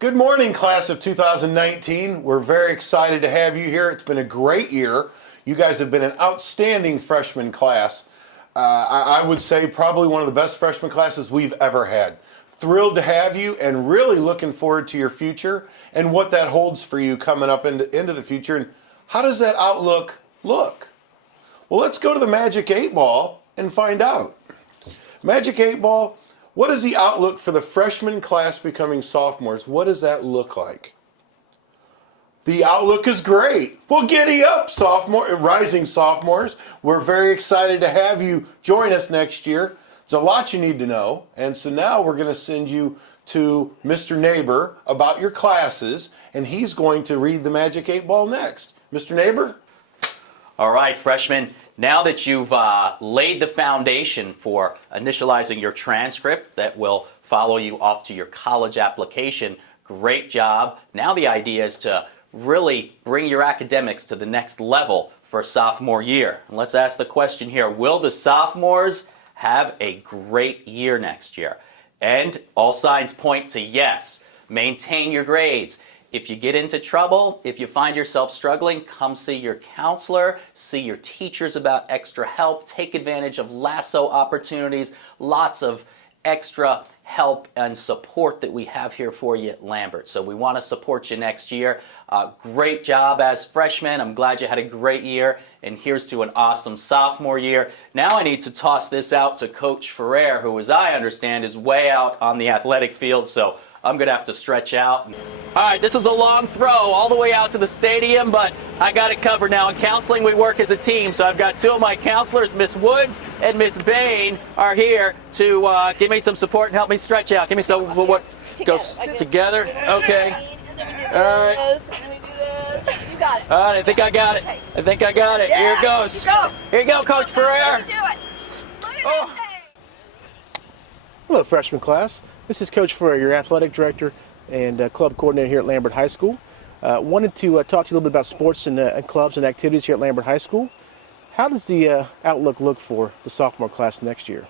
Good morning, class of 2019. We're very excited to have you here. It's been a great year. You guys have been an outstanding freshman class. I would say probably one of the best freshman classes we've ever had. Thrilled to have you and really looking forward to your future and what that holds for you coming up into the future. And how does that outlook look? Well, let's go to the Magic 8 Ball and find out. Magic 8 Ball, what is the outlook for the freshman class becoming sophomores? What does that look like? The outlook is great. Well, giddy up, rising sophomores. We're very excited to have you join us next year. There's a lot you need to know. And so now we're going to send you to Mr. Neighbor about your classes, and he's going to read the Magic 8 Ball next. Mr. Neighbor? All right, freshmen. Now that you've laid the foundation for initializing your transcript that will follow you off to your college application, great job. Now the idea is to really bring your academics to the next level for sophomore year. And let's ask the question here, will the sophomores have a great year next year? And all signs point to yes. Maintain your grades. If you get into trouble, if you find yourself struggling, come see your counselor, see your teachers about extra help, take advantage of LASSO opportunities, lots of extra help and support that we have here for you at Lambert. So we want to support you next year. Great job as freshmen. I'm glad you had a great year. And here's to an awesome sophomore year. Now I need to toss this out to Coach Ferrer, who, as I understand, is way out on the athletic field. So I'm going to have to stretch out. All right, this is a long throw all the way out to the stadium, but I got it covered now. In counseling, we work as a team, so I've got two of my counselors, Miss Woods and Miss Bain, are here to give me some support and help me stretch out. Give me some, what goes together? Okay. All right. You got it. All right, I think I got it. I think I got it. Here it goes. Here you go, Coach Ferrer. Oh. Hello, freshman class. This is Coach Ferrer, your athletic director and club coordinator here at Lambert High School. Wanted to talk to you a little bit about sports and clubs and activities here at Lambert High School. How does the outlook look for the sophomore class next year?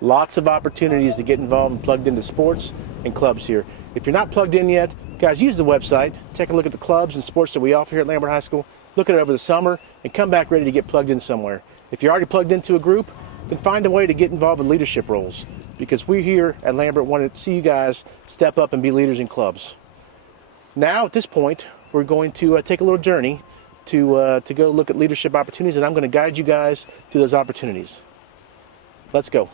Lots of opportunities to get involved and plugged into sports and clubs here. If you're not plugged in yet, guys, use the website. Take a look at the clubs and sports that we offer here at Lambert High School. Look at it over the summer and come back ready to get plugged in somewhere. If you're already plugged into a group, then find a way to get involved in leadership roles, because we here at Lambert want to see you guys step up and be leaders in clubs. Now, at this point, we're going to take a little journey to go look at leadership opportunities, and I'm going to guide you guys to those opportunities. Let's go.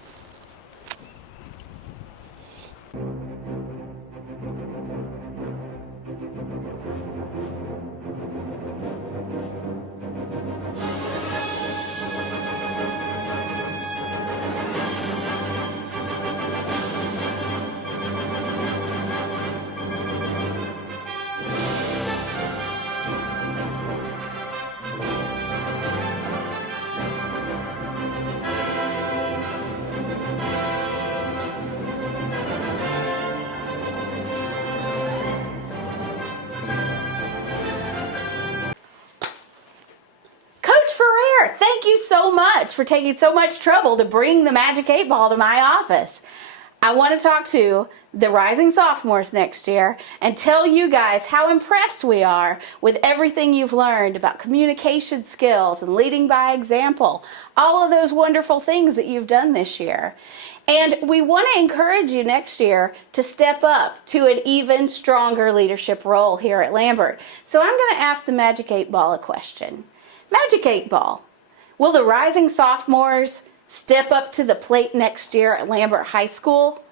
Thank you so much for taking so much trouble to bring the Magic 8 Ball to my office. I want to talk to the rising sophomores next year and tell you guys how impressed we are with everything you've learned about communication skills and leading by example, all of those wonderful things that you've done this year. And we want to encourage you next year to step up to an even stronger leadership role here at Lambert. So I'm going to ask the Magic 8 Ball a question. Magic 8 Ball, will the rising sophomores step up to the plate next year at Lambert High School?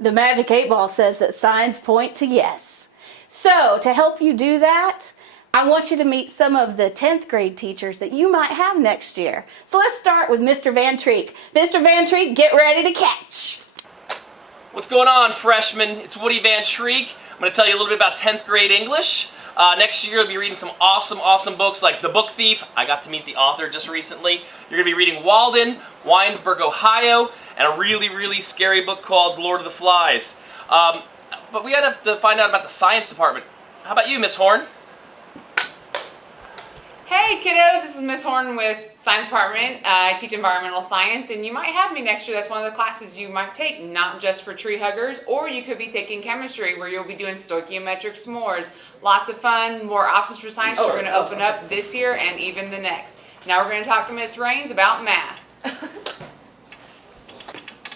The Magic 8 Ball says that signs point to yes. So to help you do that, I want you to meet some of the 10th grade teachers that you might have next year. So let's start with Mr. Van Treek. Mr. Van Treek, get ready to catch. What's going on, freshmen? It's Woody Van Treek. I'm going to tell you a little bit about 10th grade English. Next year, you'll be reading some awesome books like The Book Thief. I got to meet the author just recently. You're going to be reading Walden, Winesburg, Ohio, and a really scary book called Lord of the Flies. But we got to find out about the science department. How about you, Miss Horn? Hey kiddos, this is Miss Horn with Science Department. I teach environmental science, and you might have me next year. That's one of the classes you might take, not just for tree huggers, or you could be taking chemistry where you'll be doing stoichiometric s'mores. Lots of fun, more options for science are going to open up this year and even the next. Now we're going to talk to Miss Rains about math.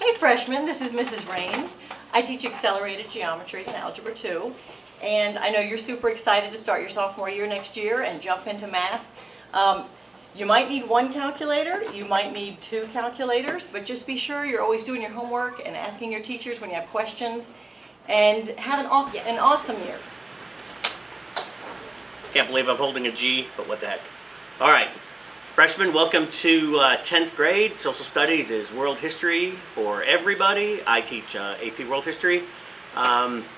Hey freshmen, this is Mrs. Rains. I teach accelerated geometry and algebra 2. And I know you're super excited to start your sophomore year next year and jump into math. You might need one calculator, you might need 2 calculators, but just be sure you're always doing your homework and asking your teachers when you have questions. And have an awesome year. Can't believe I'm holding a G, but what the heck. All right, freshmen, welcome to 10th grade. Social studies is world history for everybody. I teach AP World History.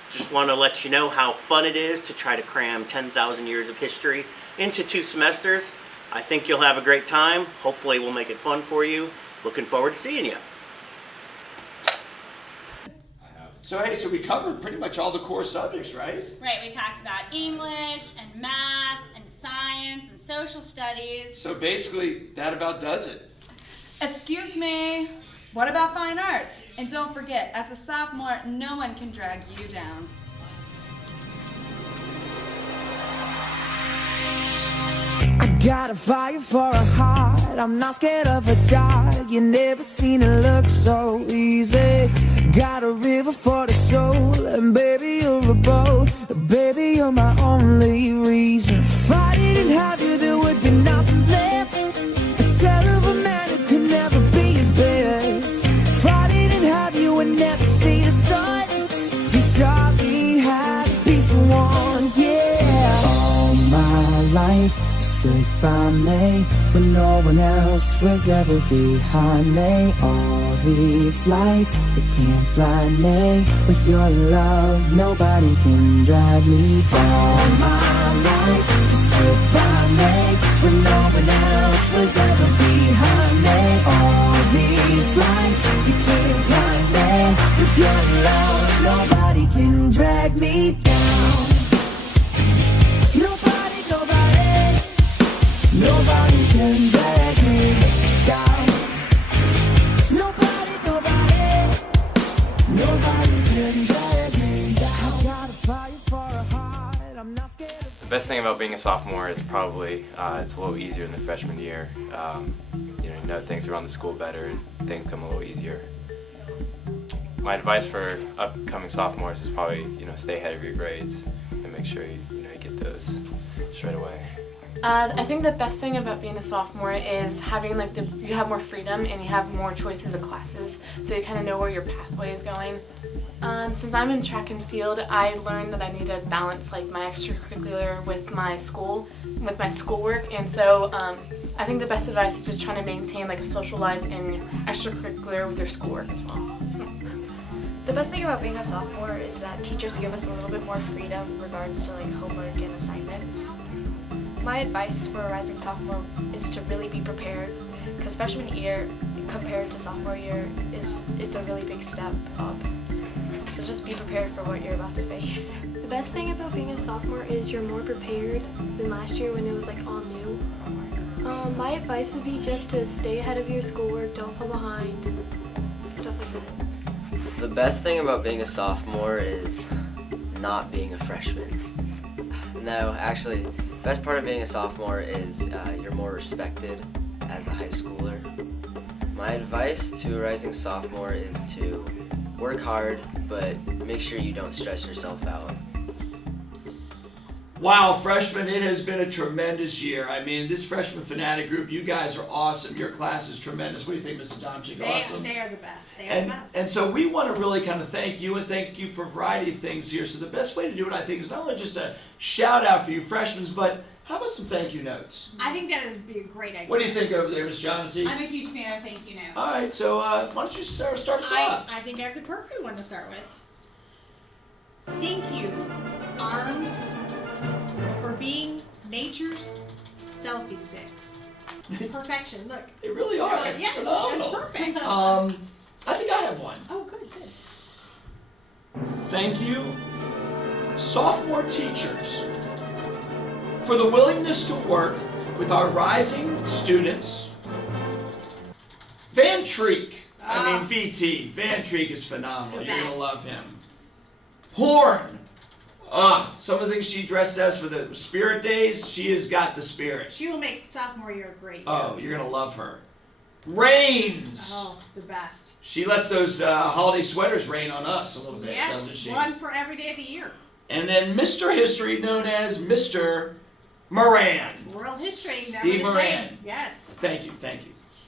Just want to let you know how fun it is to try to cram 10,000 years of history into 2 semesters. I think you'll have a great time. Hopefully we'll make it fun for you. Looking forward to seeing you. So we covered pretty much all the core subjects, right? Right, we talked about English and math and science and social studies. So basically, that about does it. Excuse me, what about fine arts? And don't forget, as a sophomore, no one can drag you down. I got a fire for a heart, I'm not scared of a dark. You never seen it look so easy. Got a river for the soul, and baby you're a boat. Baby you're my only reason. If I didn't have you there would be nothing left. The cell of a man who could never be his best. If I didn't have you I'd never see the sun. You taught me how to be someone, yeah. All my life stood by me when no one else was ever behind me. All these lights, they can't blind me. With your love, nobody can drag me down. All my life, you stood by me when no one else was ever behind me. All these lights, you can't blind me. With your love, nobody can drag me down. Nobody can drag me down. Nobody can drag me down. I got a fire for a heart, I'm not scared of. The best thing about being a sophomore is probably it's a little easier in the freshman year. You know things around the school better and things come a little easier. My advice for upcoming sophomores is probably stay ahead of your grades and make sure you get those straight away. I think the best thing about being a sophomore is having you have more freedom and you have more choices of classes, so you kind of know where your pathway is going. Since I'm in track and field, I learned that I need to balance my extracurricular with my schoolwork, and so I think the best advice is just trying to maintain a social life and extracurricular with your schoolwork as well. The best thing about being a sophomore is that teachers give us a little bit more freedom in regards to homework and assignments. My advice for a rising sophomore is to really be prepared, because freshman year compared to sophomore year it's a really big step up. So just be prepared for what you're about to face. The best thing about being a sophomore is you're more prepared than last year when it was all new. My advice would be just to stay ahead of your schoolwork, don't fall behind, stuff like that. The best thing about being a sophomore is not being a freshman. No, actually, the best part of being a sophomore is you're more respected as a high schooler. My advice to a rising sophomore is to work hard, but make sure you don't stress yourself out. Wow, freshmen, it has been a tremendous year. I mean, this freshman fanatic group, you guys are awesome. Your class is tremendous. What do you think, Mrs. Domchik? Awesome. They are the best. They are the best. And so we want to really kind of thank you and thank you for a variety of things here. So the best way to do it, I think, is not only just a shout out for you freshmen, but how about some thank you notes? I think that would be a great idea. What do you think over there, Miss Johnson? I'm a huge fan of thank you notes. All right, so why don't you start us off? I think I have the perfect one to start with. Thank you, ARMS, for being nature's selfie sticks. Perfection. Look. They really are. It's yes, phenomenal. That's perfect. I think I have one. Oh, good. Thank you, sophomore teachers, for the willingness to work with our rising students. Van Treek. VT. Van Treek is phenomenal. You're going to love him. Horn. Some of the things she dresses as for the spirit days, she has got the spirit. She will make sophomore year a great year. Oh, you're going to love her. Rains. Oh, the best. She lets those holiday sweaters rain on us a little bit, Yes, doesn't she? one for every day of the year. And then Mr. History, known as Mr. Moran. World history, Steve never the same. Moran. Yes. Thank you.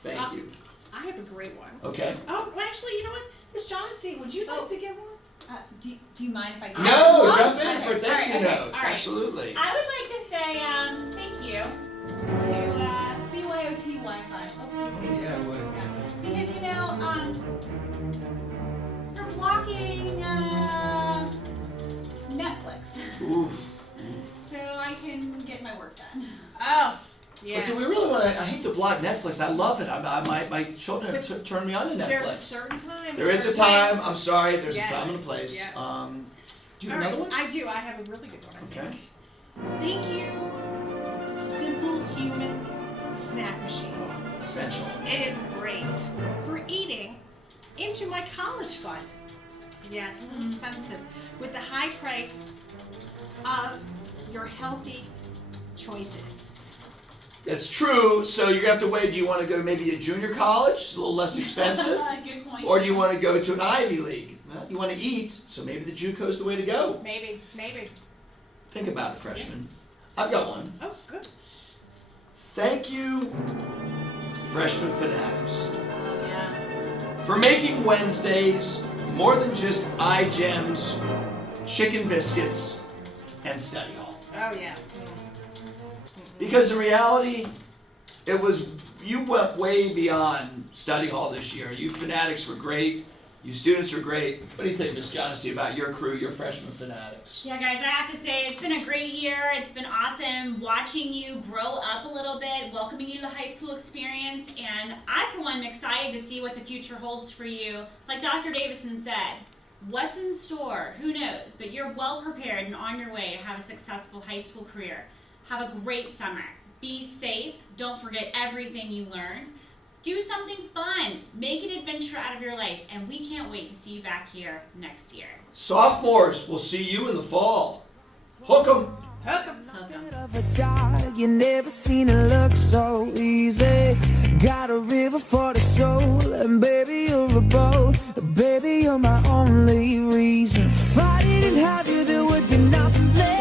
I have a great one. Okay. Oh, well, actually, you know what? Miss Johnson, would you like to give one? Do you mind if I go? No, jump in for Okay, thank you all right, note. all right. Absolutely. I would like to say thank you to BYOT Wi-Fi. Oh, yeah, I would. Because they're blocking Netflix, Oof. so I can get my work done. Oh, But do we really want to? I hate to block Netflix. I love it. My children have turned me on to Netflix. There's a certain time. There is a certain time. place. I'm sorry. There's Yes, a time and a place. yes. Do you have All another right, one? I do. I have a really good one. I Okay. think. Thank you, Simple Human Snack Machine. Essential. It is great for eating into my college fund. Yeah, it's a little expensive with the high price of your healthy choices. That's true. So you're gonna have to weigh. Do you want to go to maybe a junior college? It's a little less expensive. Good point. Or do you want to go to an Ivy League? Well, you want to eat, so maybe the JUCO is the way to go. Maybe. Think about it, freshman. I've got one. Oh, good. Thank you, freshman fanatics, Yeah. for making Wednesdays more than just iGems, chicken biscuits, and study hall. Oh, yeah. Because in reality, you went way beyond study hall this year. You fanatics were great. You students are great. What do you think, Miss Johnson, about your crew, your freshman fanatics? Yeah, guys, I have to say it's been a great year. It's been awesome watching you grow up a little bit, welcoming you to the high school experience, and I, for one, am excited to see what the future holds for you. Like Dr. Davison said, what's in store? Who knows? But you're well prepared and on your way to have a successful high school career. Have a great summer. Be safe. Don't forget everything you learned. Do something fun. Make an adventure out of your life, and we can't wait to see you back here next year. Sophomores, we'll see you in the fall. Hook 'em. Hook 'em. Of a dog, you never seen it look so easy. Got a river for the soul, and baby you're a boat. Baby you're my only reason. If I didn't have you, there would be nothing left.